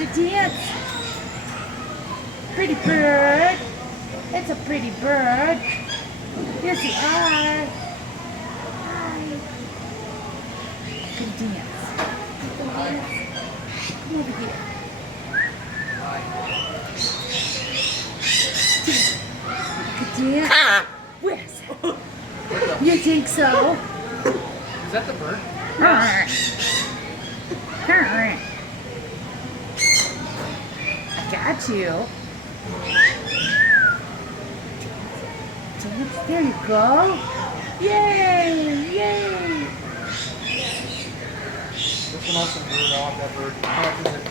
Good dance. Pretty bird. It's a pretty bird. Yes, you are. Hi. Good dance. Good dance. Come over here. Good dance. Where's it? You think so? Is that the bird? I got you. There you go. Yay! Yay! This one also bird. I want that bird. How much is it?